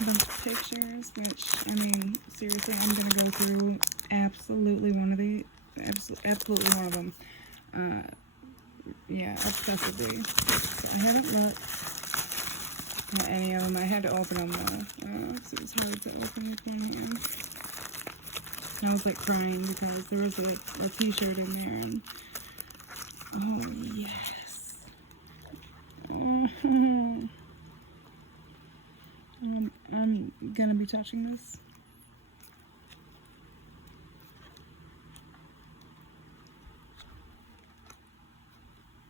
a bunch of pictures, which, I mean, seriously, I'm going to go through absolutely one of them. Yeah, obsessively. So I haven't looked at any of them. I had to open them though, so it was hard to open with one hand. I was like crying because there was a t-shirt in there, and oh yes. I'm gonna be touching this.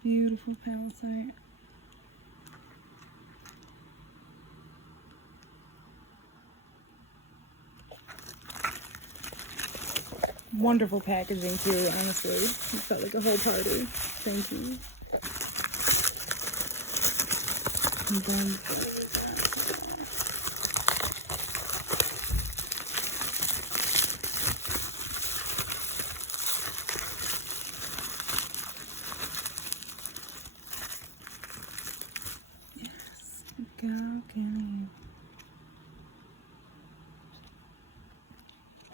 Beautiful palsite. Wonderful packaging too, honestly. It felt like a whole party. Thank you. And then yes, go Kelly.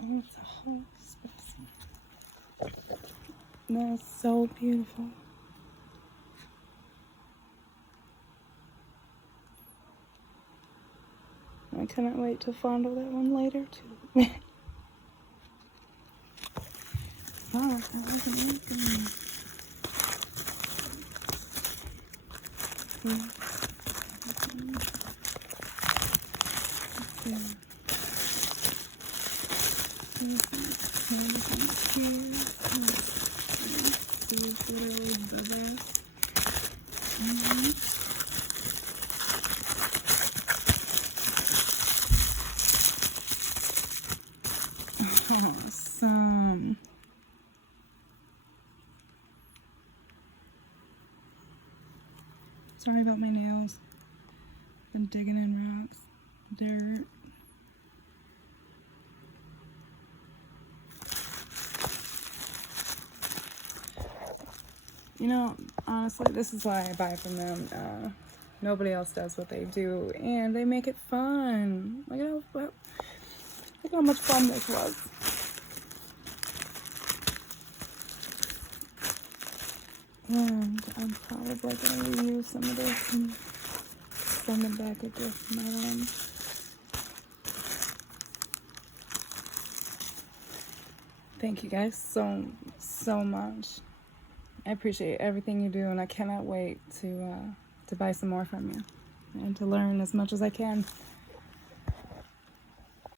Oh, it's a whole specimen. That's so beautiful. I cannot wait to fondle that one later too. Oh, that wasn't anything. Awesome. Sorry about my nails. Been digging in rocks, dirt. You know, honestly, this is why I buy from them. Nobody else does what they do, and they make it fun. Look how much fun this was. And I'm probably going to reuse some of this and send it back a gift to my mom. Thank you guys so much. I appreciate everything you do, and I cannot wait to buy some more from you and to learn as much as I can.